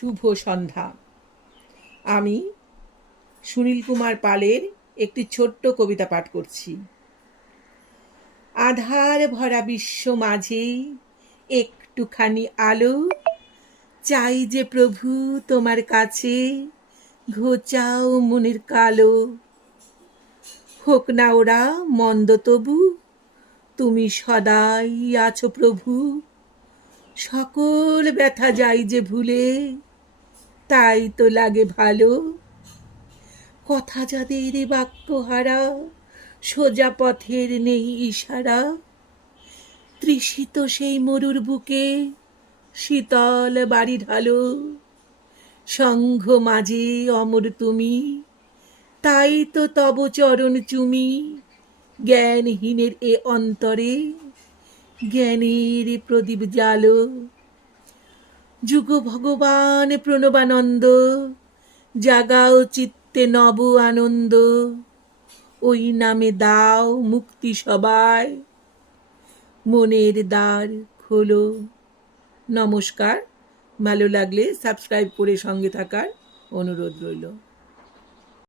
শুভ সন্ধ্যা। আমি সুনীল কুমার পালের একটি ছোট্ট কবিতা পাঠ করছি। আধার ভরা বিশ্ব মাঝে একটুখানি আলো চাই যে প্রভু তোমার কাছে, ঘোচাও মনের কালো। হোক না ওরা মন্দ তবু, তুমি সদাই আছো প্রভু। সকল ব্যথা যাই যে ভুলে, তাই তো লাগে ভালো। কথা যাদের বাক্যহারা, সোজা পথের নেই ইশারা। তৃষিত সেই মরুর বুকে শীতল বাড়ি ঢালো। সংঘ মাঝে অমর তুমি, তাই তো তব চরণ চুমি। জ্ঞানহীনের এ অন্তরে জ্ঞানের প্রদীপ জালো। যুগ ভগবান প্রণবানন্দ, জাগাও চিত্তে নব আনন্দ। ওই নামে দাও মুক্তি সবাই, মনের দ্বার খোলো। নমস্কার। ভালো লাগলে সাবস্ক্রাইব করে সঙ্গে থাকার অনুরোধ রইল।